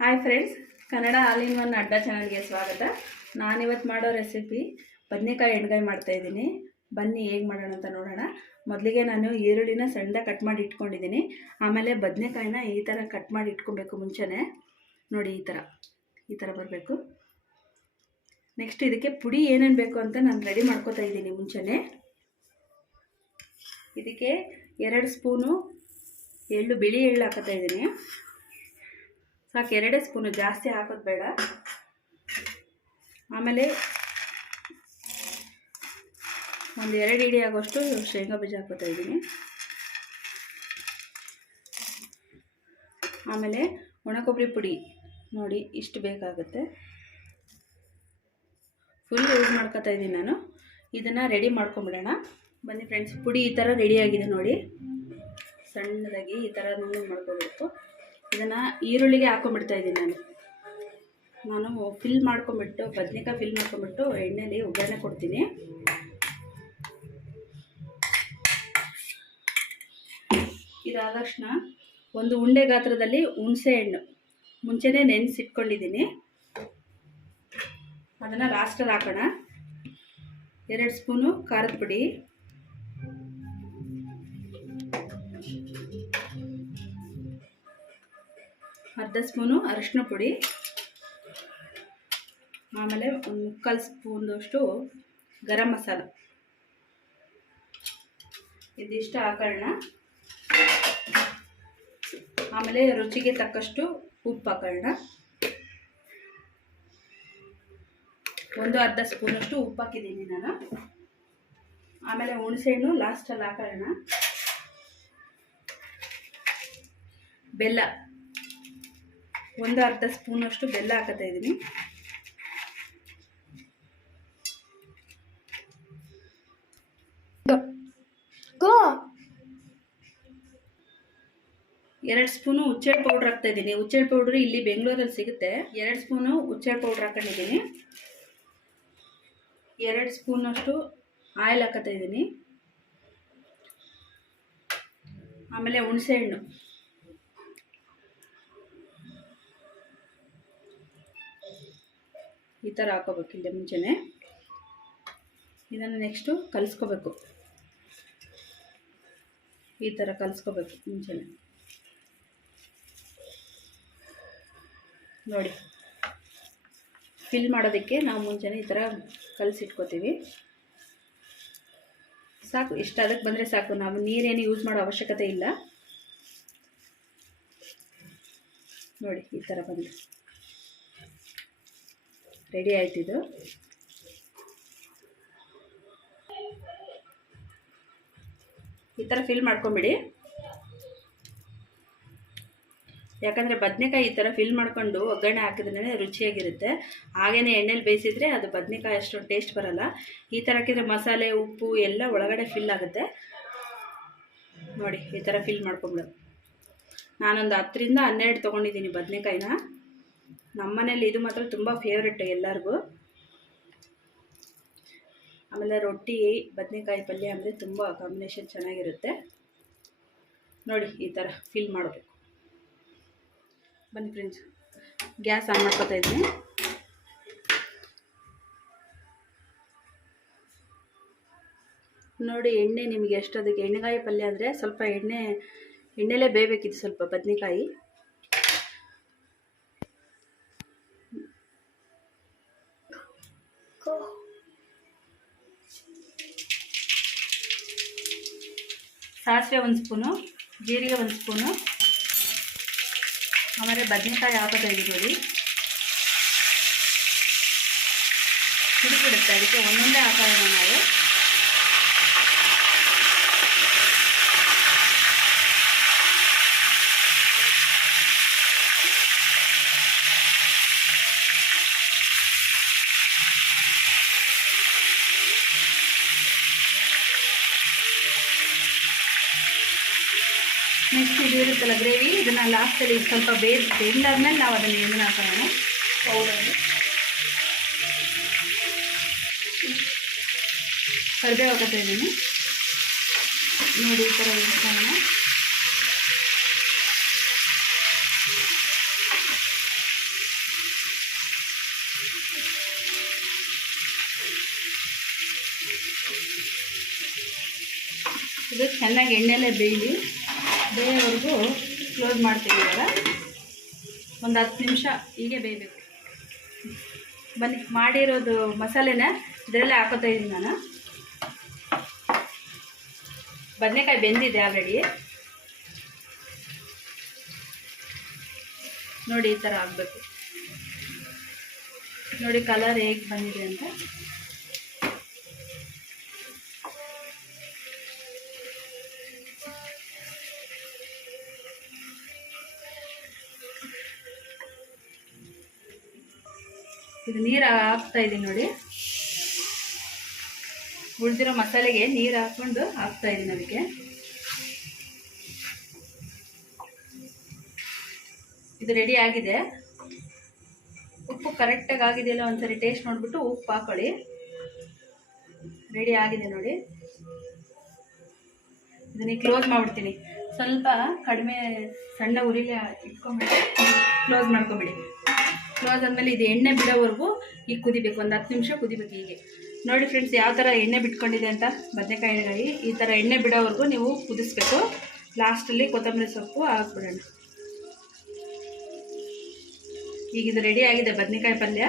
Hi friends Kannada all in one ಅಡ್ಡ ಚಾನಲ್ಗೆ ಸ್ವಾಗತ. ನಾನಿವತ್ತು ಮಾಡೋ ರೆಸಿಪಿ ಬದನೆಕಾಯಿ ಎಣ್ಗಾಯಿ ಮಾಡ್ತಾಯಿದ್ದೀನಿ ಬನ್ನಿ ಹೇಗೆ ಮಾಡೋಣ ಅಂತ ನೋಡೋಣ. ಮೊದಲಿಗೆ ನಾನು ಈರುಳ್ಳಿನ ಸಣ್ಣದಾಗಿ ಕಟ್ ಮಾಡಿ ಇಟ್ಕೊಂಡಿದ್ದೀನಿ. ಆಮೇಲೆ ಬದನೆಕಾಯಿನ ಈ ಥರ ಕಟ್ ಮಾಡಿ ಇಟ್ಕೊಬೇಕು ಮುಂಚೆನೇ. ನೋಡಿ ಈ ಥರ ಈ ಥರ ಬರಬೇಕು. ನೆಕ್ಸ್ಟ್ ಇದಕ್ಕೆ ಪುಡಿ ಏನೇನು ಬೇಕು ಅಂತ ನಾನು ರೆಡಿ ಮಾಡ್ಕೋತಾ ಇದ್ದೀನಿ ಮುಂಚೆನೇ. ಇದಕ್ಕೆ ಎರಡು ಸ್ಪೂನು ಎಳ್ಳು, ಬಿಳಿ ಎಳ್ಳು ಹಾಕೋತಾ ಇದ್ದೀನಿ. ಸಾಕು ಎರಡೇ ಸ್ಪೂನು ಜಾಸ್ತಿ ಹಾಕೋದು ಬೇಡ. ಆಮೇಲೆ ಒಂದು ಎರಡು ಇಡಿ ಆಗೋಷ್ಟು ಶೇಂಗಾ ಬೀಜ ಹಾಕೋತಾ ಇದ್ದೀನಿ. ಆಮೇಲೆ ಒಣ ಕೊಬ್ಬರಿ ಪುಡಿ ನೋಡಿ ಇಷ್ಟು ಬೇಕಾಗುತ್ತೆ. ಫುಲ್ ಯೂಸ್ ಮಾಡ್ಕೊತಾ ಇದ್ದೀನಿ ನಾನು. ಇದನ್ನು ರೆಡಿ ಮಾಡ್ಕೊಂಬಿಡೋಣ. ಬನ್ನಿ ಫ್ರೆಂಡ್ಸ್ ಪುಡಿ ಈ ಥರ ರೆಡಿಯಾಗಿದೆ ನೋಡಿ. ಸಣ್ಣದಾಗಿ ಈ ಥರ ನುಣ್ಣಗೆ ಮಾಡ್ಕೋಬೇಕು. ಇದನ್ನು ಈರುಳ್ಳಿಗೆ ಹಾಕೊಂಡ್ಬಿಡ್ತಾ ಇದ್ದೀನಿ ನಾನು. ನಾನು ಫಿಲ್ ಮಾಡ್ಕೊಂಬಿಟ್ಟು ಬದ್ನೆಕಾಯಿ ಫಿಲ್ ಮಾಡ್ಕೊಂಬಿಟ್ಟು ಎಣ್ಣೆಯಲ್ಲಿ ಒಗ್ಗರಣೆ ಕೊಡ್ತೀನಿ. ಇದಾದ ತಕ್ಷಣ ಒಂದು ಉಂಡೆ ಗಾತ್ರದಲ್ಲಿ ಹುಣಸೆ ಹಣ್ಣು. ಮುಂಚೆನೇ ನೆನೆಸಿಟ್ಕೊಂಡಿದ್ದೀನಿ. ಅದನ್ನು ಲಾಸ್ಟಲ್ಲಿ ಹಾಕೋಣ. ಎರಡು ಸ್ಪೂನು ಖಾರದ ಪುಡಿ. ಅರ್ಧ ಸ್ಪೂನು ಅರಿಶಿನ ಪುಡಿ. ಆಮೇಲೆ ಒಂದು ಮುಕ್ಕಾಲು ಸ್ಪೂನಷ್ಟು ಗರಂ ಮಸಾಲ. ಇದಿಷ್ಟ ಹಾಕೋಣ ಆಮೇಲೆ ರುಚಿಗೆ ತಕ್ಕಷ್ಟು ಉಪ್ಪು ಹಾಕೋಣ ಒಂದು ಅರ್ಧ ಸ್ಪೂನಷ್ಟು ಉಪ್ಪು ಹಾಕಿದ್ದೀನಿ ನಾನು. ಆಮೇಲೆ ಹುಣಸೆಹಣ್ಣು ಲಾಸ್ಟಲ್ಲಿ ಹಾಕೋಣ ಬೆಲ್ಲ. ಒಂದು ಅರ್ಧ ಸ್ಪೂನಷ್ಟು ಬೆಲ್ಲ ಹಾಕತ್ತಾ ಇದ್ದೀನಿ. ಎರಡು ಸ್ಪೂನು ಹುಚ್ಚೆಳ್ ಪೌಡ್ರ್ ಹಾಕ್ತಾ ಇದ್ದೀನಿ. ಹುಚ್ಚೆಳ್ ಪೌಡ್ರ್ ಇಲ್ಲಿ ಬೆಂಗಳೂರಲ್ಲಿ ಸಿಗುತ್ತೆ. ಎರಡು ಸ್ಪೂನು ಹುಚ್ಚೆಳ್ ಪೌಡ್ರ್ ಹಾಕೊಂಡಿದ್ದೀನಿ. ಎರಡು ಸ್ಪೂನಷ್ಟು ಆಯಿಲ್ ಹಾಕತ್ತಾ ಇದ್ದೀನಿ. ಆಮೇಲೆ ಹುಣಸೆಹಣ್ಣು ಈ ಥರ ಹಾಕೋಬೇಕು ಇಲ್ಲಿ ಮುಂಚೆನೆ. ಇದನ್ನು ನೆಕ್ಸ್ಟು ಕಲಿಸ್ಕೋಬೇಕು. ಈ ಥರ ಕಲಿಸ್ಕೋಬೇಕು ಮುಂಚೆನೆ. ನೋಡಿ. ಫಿಲ್ ಮಾಡೋದಕ್ಕೆ ನಾವು ಮುಂಚೆನೆ ಈ ಥರ ಕಲಸಿಟ್ಕೋತೀವಿ. ಸಾಕು, ಇಷ್ಟು ಅದಕ್ಕೆ ಬಂದರೆ ಸಾಕು. ನಾವು ನೀರೇನು ಯೂಸ್ ಮಾಡೋ ಅವಶ್ಯಕತೆ ಇಲ್ಲ. ನೋಡಿ, ಈ ಥರ ಬಂದು. ರೆಡಿ ಆಯ್ತು ಇದು. ಈ ಥರ ಫಿಲ್ ಮಾಡ್ಕೊಂಬಿಡಿ. ಯಾಕಂದರೆ ಬದನೆಕಾಯಿ ಈ ಥರ ಫಿಲ್ ಮಾಡ್ಕೊಂಡು ಒಗ್ಗರಣೆ ಹಾಕಿದ್ರೆ ರುಚಿಯಾಗಿರುತ್ತೆ. ಹಾಗೇನೆ ಎಣ್ಣೆಲಿ ಬೇಯಿಸಿದರೆ ಅದು ಬದನೆಕಾಯಿ ಅಷ್ಟೊಂದು ಟೇಸ್ಟ್ ಬರಲ್ಲ. ಈ ಥರ ಹಾಕಿದರೆ ಮಸಾಲೆ, ಉಪ್ಪು ಎಲ್ಲ ಒಳಗಡೆ ಫಿಲ್ ಆಗುತ್ತೆ. ನೋಡಿ, ಈ ಥರ ಫಿಲ್ ಮಾಡ್ಕೊಂಬಿಡು. ನಾನೊಂದು ಹತ್ತರಿಂದ ಹನ್ನೆರಡು ತೊಗೊಂಡಿದ್ದೀನಿ ಬದನೆಕಾಯಿನ. ನಮ್ಮ ಮನೇಲಿ ಇದು ಮಾತ್ರ ತುಂಬ ಫೇವ್ರೆಟ್ ಎಲ್ಲರಿಗೂ. ಆಮೇಲೆ ರೊಟ್ಟಿ, ಬದನೆಕಾಯಿ ಪಲ್ಯ ಅಂದರೆ ತುಂಬ ಕಾಂಬಿನೇಷನ್ ಚೆನ್ನಾಗಿರುತ್ತೆ. ನೋಡಿ ಈ ಥರ ಫಿಲ್ ಮಾಡಬೇಕು. ಬನ್ನಿ ಫ್ರೆಂಡ್ಸ್ ಗ್ಯಾಸ್ ಆನ್ ಮಾಡ್ಕೊತಾ ಇದ್ದೀನಿ. ನೋಡಿ ಎಣ್ಣೆ ನಿಮಗೆ ಎಷ್ಟು ಅದಕ್ಕೆ ಎಣ್ಣೆಕಾಯಿ ಪಲ್ಯ ಅಂದರೆ ಸ್ವಲ್ಪ ಎಣ್ಣೆ, ಎಣ್ಣೆಲೇ ಬೇಯಬೇಕಿತ್ತು ಸ್ವಲ್ಪ ಬದನೆಕಾಯಿ. ಸಾಸಿವೆ ಒಂದು ಸ್ಪೂನು ಜೀರಿಗೆ ಒಂದು ಸ್ಪೂನು ಆಮೇಲೆ ಬದನೆಕಾಯಿ ಹಾಕೋತಾ ಇದ್ದೀವಿ ನೋಡಿ ಹಿಡಿಬಿಡುತ್ತೆ ಅದಕ್ಕೆ ಒಂದೊಂದೇ ಹಾಕೋಣ ನಾವು ನೆಕ್ಸ್ಟ್ ಇದು ಇರುತ್ತಲ್ಲ ಗ್ರೇವಿ, ಇದನ್ನು ಲಾಸ್ಟಲ್ಲಿ ಸ್ವಲ್ಪ ಬೇಯಿಸಿ ಬೆಂದಾದ್ಮೇಲೆ ನಾವು ಅದನ್ನು ಏನು ಹಾಕೋಣ. ಪೌಡರ್ ಕರಿಬೇವು ಹಾಕೋತಾ ಇದ್ದೀನಿ. ನೋಡಿ ಈ ಥರ ಇಟ್ಕೊಳ್ಳೋಣ ಇದು ಚೆನ್ನಾಗಿ ಎಣ್ಣೆಲೇ ಬೇಯಲಿ ಬೇಯೋವರೆಗೂ ಕ್ಲೋಸ್ ಮಾಡ್ತೀವಿ ಇವಾಗ ಒಂದು ಹತ್ತು ನಿಮಿಷ ಹೀಗೆ ಬೇಯಬೇಕು. ಬನ್ನಿ, ಮಾಡಿರೋದು ಮಸಾಲೆನ ಇದರಲ್ಲೇ ಹಾಕೋತಾ ಇದ್ದೀನಿ ನಾನು. ಬದನೆಕಾಯಿ ಬೆಂದಿದೆ ಆಲ್ರೆಡಿ ನೋಡಿ ಈ ಥರ ಆಗಬೇಕು. ನೋಡಿ ಕಲರ್ ಹೇಗೆ ಬಂದಿದೆ ಅಂತ. ಇದು ನೀರು ಹಾಕ್ತಾ ಇದ್ದೀನಿ ನೋಡಿ. ಉಳಿದಿರೋ ಮಸಾಲೆಗೆ ನೀರು ಹಾಕ್ಕೊಂಡು ಹಾಕ್ತಾ ಇದ್ದೀನಿ ಅದಕ್ಕೆ. ಇದು ರೆಡಿ ಆಗಿದೆ. ಉಪ್ಪು ಕರೆಕ್ಟಾಗಿ ಆಗಿದೆಯಲ್ಲ ಒಂದ್ಸರಿ ಟೇಸ್ಟ್ ನೋಡಿಬಿಟ್ಟು ಉಪ್ಪು ಹಾಕೊಳ್ಳಿ. ರೆಡಿ ಆಗಿದೆ ನೋಡಿ. ಇದನ್ನ ಕ್ಲೋಸ್ ಮಾಡಿಬಿಡ್ತೀನಿ. ಸ್ವಲ್ಪ ಕಡಿಮೆ ಸಣ್ಣ ಉರಿಲಿ ಇಟ್ಕೊಂಬಿಡಿ. ಕ್ಲೋಸ್ ಮಾಡ್ಕೊಂಬಿಡಿ. ಕ್ಲೋಸ್ ಆದಮೇಲೆ ಇದು ಎಣ್ಣೆ ಬಿಡೋವರೆಗೂ ಈಗ ಕುದಿಬೇಕು. ಒಂದು ಹತ್ತು ನಿಮಿಷ ಕುದಿಬೇಕು ಹೀಗೆ. ನೋಡಿ ಫ್ರೆಂಡ್ಸ್ ಯಾವ ಥರ ಎಣ್ಣೆ ಬಿಟ್ಕೊಂಡಿದೆ ಅಂತ ಬದನೆಕಾಯಿ ಈ ಥರ ಎಣ್ಣೆ ಬಿಡೋವರೆಗೂ ನೀವು ಕುದಿಸ್ಬೇಕು. ಲಾಸ್ಟಲ್ಲಿ ಕೊತ್ತಂಬರಿ ಸೊಪ್ಪು ಹಾಕ್ಬಿಡೋಣ. ಈಗ ಇದು ರೆಡಿ ಆಗಿದೆ ಬದನೆಕಾಯಿ ಪಲ್ಯ.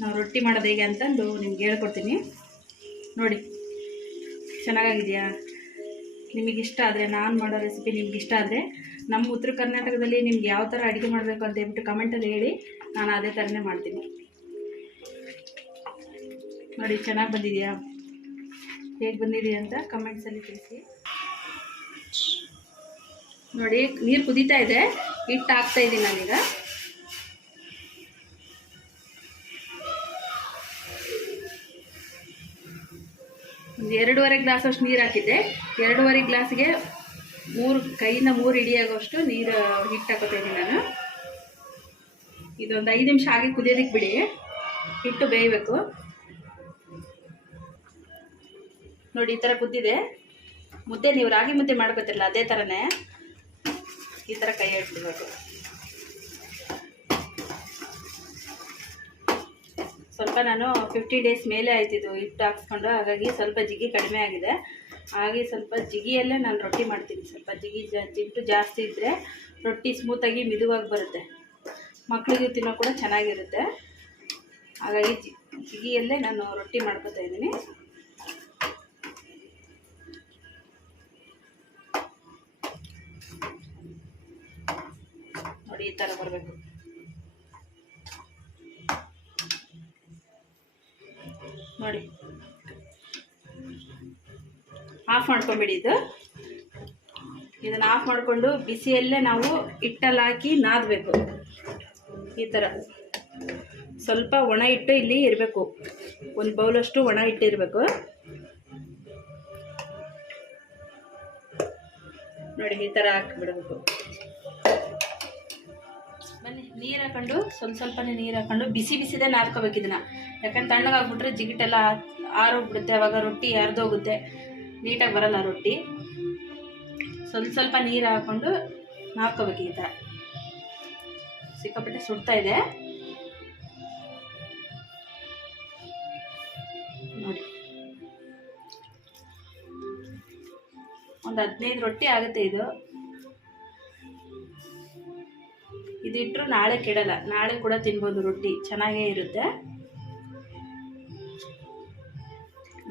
ನಾವು ರೊಟ್ಟಿ ಮಾಡೋದು ಹೇಗೆ ಅಂತಂದು ನಿಮ್ಗೆ ಹೇಳ್ಕೊಡ್ತೀನಿ. ನೋಡಿ, ಚೆನ್ನಾಗಾಗಿದೆಯಾ? ನಿಮಗಿಷ್ಟ ಆದರೆ, ನಾನು ಮಾಡೋ ರೆಸಿಪಿ ನಿಮ್ಗೆ ಇಷ್ಟ ಆದರೆ ನಮ್ಮ ಉತ್ತರ ಕರ್ನಾಟಕದಲ್ಲಿ ನಿಮ್ಗೆ ಯಾವ ಥರ ಅಡುಗೆ ಮಾಡಬೇಕು ಅಂತ ಹೇಳ್ಬಿಟ್ಟು ಕಮೆಂಟಲ್ಲಿ ಹೇಳಿ. ನಾನು ಅದೇ ಥರನೇ ಮಾಡ್ತೀನಿ. ನೋಡಿ, ಚೆನ್ನಾಗಿ ಬಂದಿದೆಯಾ? ಹೇಗೆ ಬಂದಿದೆಯಾ ಅಂತ ಕಮೆಂಟ್ಸಲ್ಲಿ ತಿಳಿಸಿ. ನೋಡಿ, ನೀರು ಕುದೀತಾ ಇದೆ. ಹಿಟ್ಟು ಹಾಕ್ತಾ ಇದ್ದೀನಿ ನಾನೀಗ. ಒಂದು ಎರಡೂವರೆ ಗ್ಲಾಸ್ ಅಷ್ಟು ನೀರು ಹಾಕಿದ್ದೆ. ಎರಡೂವರೆ ಗ್ಲಾಸ್ಗೆ ಮೂರು ಕೈಯಿಂದ ಮೂರು ಹಿಡಿಯಾಗೋಷ್ಟು ನೀರು ಹಿಟ್ಟು ಹಾಕೋತಾ ಇದ್ದೀನಿ ನಾನು. ಇದೊಂದು ಐದು ನಿಮಿಷ ಹಾಗೆ ಕುದಿಯೋದಕ್ಕೆ ಬಿಡಿ. ಹಿಟ್ಟು ಬೇಯಬೇಕು. ನೋಡಿ, ಈ ಥರ ಕುದ್ದಿದೆ. ಮುದ್ದೆ ನೀವು ರಾಗಿ ಮುದ್ದೆ ಮಾಡ್ಕೋತಿರಲ್ಲ, ಅದೇ ಥರನೇ. ಈ ಥರ ಕೈ ಇಟ್ಬಿಡ್ಬೇಕು ಸ್ವಲ್ಪ ನಾನು ಫಿಫ್ಟಿ ಡೇಸ್ ಮೇಲೆ ಆಯ್ತಿದ್ದು ಹಿಟ್ಟು ಹಾಕ್ಸ್ಕೊಂಡು, ಹಾಗಾಗಿ ಸ್ವಲ್ಪ ಜಿಗಿ ಕಡಿಮೆ ಆಗಿದೆ. ಹಾಗೆ ಸ್ವಲ್ಪ ಜಿಗಿಯಲ್ಲೇ ನಾನು ರೊಟ್ಟಿ ಮಾಡ್ತೀನಿ. ಸ್ವಲ್ಪ ಜಿಗಿ ಜಿಟ್ಟು ಜಾಸ್ತಿ ಇದ್ದರೆ ರೊಟ್ಟಿ ಸ್ಮೂತಾಗಿ ಮಿದುವಾಗಿ ಬರುತ್ತೆ. ಮಕ್ಕಳಿಗೂ ತಿನ್ನೋ ಕೂಡ ಚೆನ್ನಾಗಿರುತ್ತೆ. ಹಾಗಾಗಿ ಜಿ, ಜಿಗಿಯಲ್ಲೇ ನಾನು ರೊಟ್ಟಿ ಮಾಡ್ಕೋತಾ ಇದ್ದೀನಿ. ನೋಡಿ ಈ ಥರ ಬರಬೇಕು. ನೋಡಿ. ಆಫ್ ಮಾಡ್ಕೊಂಬಿಡಿ ಇದು. ಇದನ್ನು ಆಫ್ ಮಾಡಿಕೊಂಡು ಬಿಸಿಯಲ್ಲೇ ನಾವು ಹಿಟ್ಟಲ್ಲಿ ಹಾಕಿ ನಾದಬೇಕು. ಈ ಥರ ಸ್ವಲ್ಪ ಒಣ ಹಿಟ್ಟು ಇಲ್ಲಿ ಇರಬೇಕು. ಒಂದು ಬೌಲಷ್ಟು ಒಣ ಹಿಟ್ಟು ಇರಬೇಕು. ನೋಡಿ, ಈ ಥರ ಹಾಕಿಬಿಡಬೇಕು. ಬನ್ನಿ, ನೀರು ಹಾಕೊಂಡು, ಸ್ವಲ್ಪ ಸ್ವಲ್ಪನೇ ನೀರು ಹಾಕೊಂಡು ಬಿಸಿ ಬಿಸಿದೇ ನಾದ್ಕೋಬೇಕು ಇದನ್ನ. ಯಾಕಂದ್ರೆ ತಣ್ಣಗಾಗ್ಬಿಟ್ರೆ ಜಿಗಿಟೆಲ್ಲ ಆರೋಗ್ಬಿಡುತ್ತೆ ಅವಾಗ ರೊಟ್ಟಿ ಹರಿದೋಗುತ್ತೆ ನೀಟಾಗಿ ಬರಲ್ಲ ರೊಟ್ಟಿ. ಸ್ವಲ್ಪ ಸ್ವಲ್ಪ ನೀರು ಹಾಕೊಂಡು ನಾದ್ಕೋಬೇಕು ಈ ಥರ ಸಿಕ್ಕಾಪಟ್ಟೆ ಸುಡ್ತಾ ಇದೆ. ನೋಡಿ. ಒಂದು ಹದಿನೈದು ರೊಟ್ಟಿ ಆಗುತ್ತೆ ಇದು. ಇದಿಟ್ಟರು ನಾಳೆ ಕೆಡಲ್ಲ. ನಾಳೆ ಕೂಡ ತಿನ್ಬೋದು ರೊಟ್ಟಿ. ಚೆನ್ನಾಗೇ ಇರುತ್ತೆ.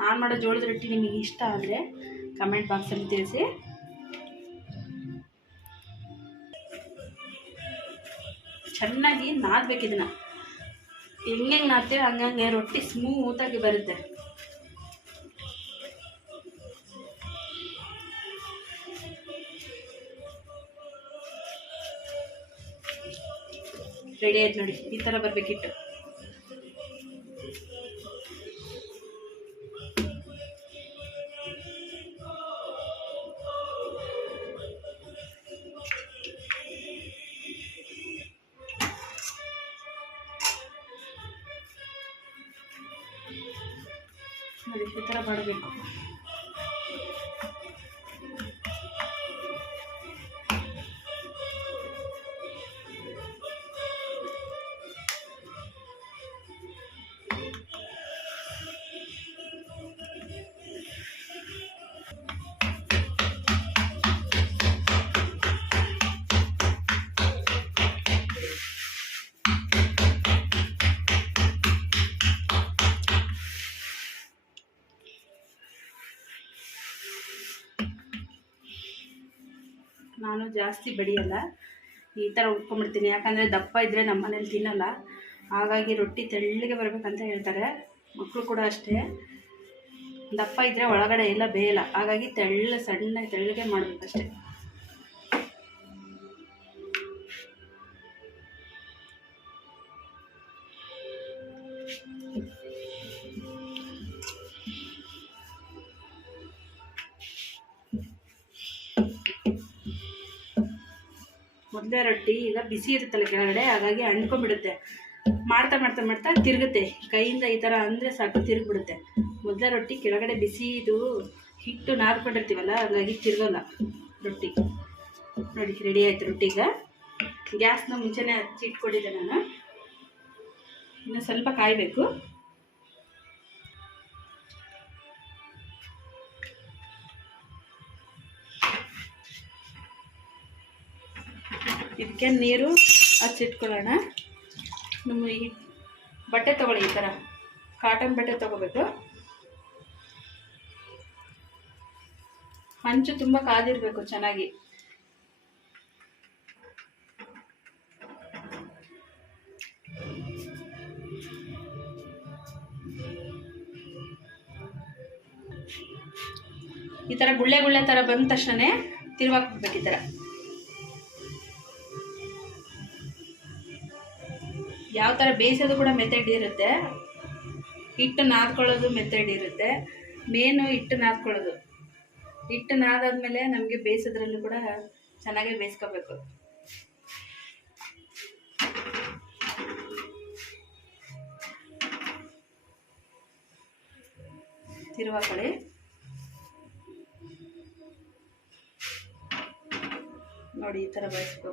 ನಾನು ಮಾಡೋ ಜೋಳದ ರೊಟ್ಟಿ ನಿಮಗೆ ಇಷ್ಟ ಆದರೆ ಕಮೆಂಟ್ ಬಾಕ್ಸಲ್ಲಿ ತಿಳಿಸಿ. ಚೆನ್ನಾಗಿ ನಾದಬೇಕು ಇದನ್ನ. ಹೆಂಗೆ ನಾದ್ತೀವಿ ಹಂಗಂಗೆ ರೊಟ್ಟಿ ಸ್ಮೂತಾಗಿ ಬರುತ್ತೆ. ರೆಡಿ ಆಯ್ತು ನೋಡಿ, ಈ ಥರ ಬರಬೇಕಿಟ್ಟು ಈ ಥರ ಮಾಡಬೇಕು ಜಾಸ್ತಿ ಬಡಿಯಲ್ಲ. ಈ ಥರ ಉಟ್ಕೊಂಡ್ಬಿಡ್ತೀನಿ. ಯಾಕಂದರೆ ದಪ್ಪ ಇದ್ದರೆ ನಮ್ಮ ಮನೇಲಿ ತಿನ್ನಲ್ಲ. ಹಾಗಾಗಿ ರೊಟ್ಟಿ ತೆಳ್ಳಗೆ ಬರಬೇಕಂತ ಹೇಳ್ತಾರೆ. ಮಕ್ಕಳು ಕೂಡ ಅಷ್ಟೇ. ದಪ್ಪ ಇದ್ದರೆ ಒಳಗಡೆ ಎಲ್ಲ ಬೇಯಲ್ಲ. ಹಾಗಾಗಿ ತೆಳ್ಳ, ಸಣ್ಣ ತೆಳ್ಳಗೆ ಮಾಡಬೇಕಷ್ಟೆ. ಮೊದಲೇ ರೊಟ್ಟಿ ಈಗ ಬಿಸಿ ಇರುತ್ತಲ್ಲ ಕೆಳಗಡೆ, ಹಾಗಾಗಿ ಅಂಟ್ಕೊಂಡ್ಬಿಡುತ್ತೆ. ಮಾಡ್ತಾ ಮಾಡ್ತಾ ಮಾಡ್ತಾ ತಿರುಗುತ್ತೆ. ಕೈಯಿಂದ ಈ ಥರ ಅಂದರೆ ಸಾಕು ತಿರುಗ್ಬಿಡುತ್ತೆ. ಮೊದಲೇ ರೊಟ್ಟಿ ಕೆಳಗಡೆ ಬಿಸಿ ಇದು ಹಿಟ್ಟು ನಾರ್ಕೊಂಡಿರ್ತೀವಲ್ಲ ಹಾಗಾಗಿ ತಿರುಗಲ್ಲ ರೊಟ್ಟಿ. ನೋಡಿ ರೆಡಿ ಆಯಿತು ರೊಟ್ಟಿ ಈಗ. ಗ್ಯಾಸ್ನ ಮುಂಚೆನೇ ಹಚ್ಚಿಟ್ಕೊಂಡಿದ್ದೆ ನಾನು. ಇನ್ನು ಸ್ವಲ್ಪ ಕಾಯಬೇಕು. ಇದಕ್ಕೆ ನೀರು ಹಚ್ಚಿಟ್ಕೊಳ್ಳೋಣ ನಮ್ಮ ಈ ಬಟ್ಟೆ ತೊಗೊಳ್ಳಿ ಈ ಥರ. ಕಾಟನ್ ಬಟ್ಟೆ ತೊಗೋಬೇಕು. ಹಂಚು ತುಂಬ ಕಾದಿರಬೇಕು ಚೆನ್ನಾಗಿ. ಈ ಥರ ಗುಳ್ಳೆ ಗುಳ್ಳೆ ಥರ ಬಂದ ತಕ್ಷಣ ತಿರುವಾಕ್ಬೇಕು ಈ ಥರ. ಯಾವ ಥರ ಬೇಯಿಸೋದು ಕೂಡ ಮೆಥಡ್ ಇರುತ್ತೆ. ಹಿಟ್ಟು ನಾದ್ಕೊಳ್ಳೋದು ಮೆಥಡ್ ಇರುತ್ತೆ. ಮೇನು ಹಿಟ್ಟು ನಾದ್ಕೊಳ್ಳೋದು. ಹಿಟ್ಟು ನಾದಾದ್ಮೇಲೆ ನಮಗೆ ಬೇಯಿಸೋದ್ರಲ್ಲೂ ಕೂಡ ಚೆನ್ನಾಗೇ ಬೇಯಿಸ್ಕೋಬೇಕು. ತಿರುವಾಕಳಿ ನೋಡಿ ಈ ಥರ ಬೇಯಿಸ್ಬೇಕು.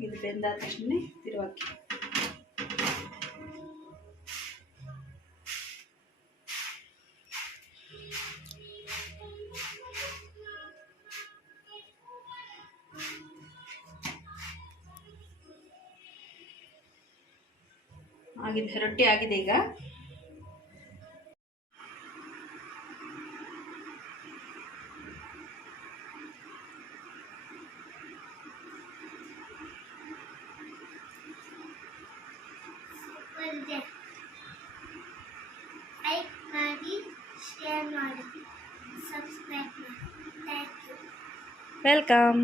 ಇದು ಬೆಂದಾದ ತಕ್ಷಣ ತಿರುವಾಕಿ ಆಗಿದೆ ರೊಟ್ಟಿ ಆಗಿದೆ ಈಗ. ಬಂದೆ ಲೈಕ್ ಮಾಡಿ ಶೇರ್ ಮಾಡಿ ಸಬ್ಸ್ಕ್ರೈಬ್ ಮಾಡಿ ಥ್ಯಾಂಕ್ ಯು ವೆಲ್ಕಮ್